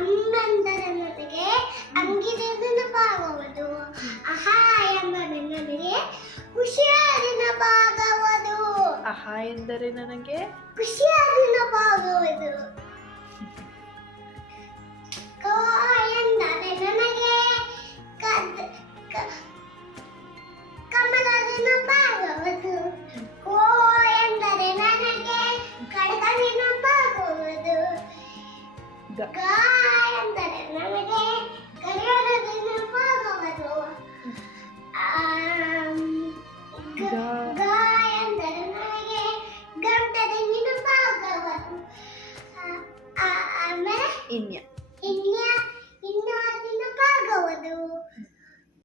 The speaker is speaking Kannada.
ಅಮ್ಮೆಂದರೆ ನನಗೆ ಅಂಗಿದ ನೆನಪಾಗುವುದು. ಆಹಾ ಎಂದರೆ ನನಗೆ ಖುಷಿಯಾದ ನೆನಪಾಗುವುದು. ಆಹಾ ಎಂದರೆ ನನಗೆ ಖುಷಿಯಾದ ನೆನಪಾಗುವುದು. ಕೋ ಎಂದರೆ ನನಗೆ ಕಮಲದ ನೆನಪಾಗುವುದು. ಕೋ ಎಂದರೆ ನನಗೆ ಖಡ್ಗ ನೆನಪಾಗುವುದು. ಗ ಎಂದರೆ ನನಗೆ ಗಡಿಯಾರದ ನೆನಪಾಗುವುದು. ಗ ಎಂದರೆ ನನಗೆ ಗಂಟದ ನೆನಪಾಗುವುದು. ಆಮೇಲೆ ಇನ್ಯ ಇನ್ನ ನೆನಪಾಗುವುದು.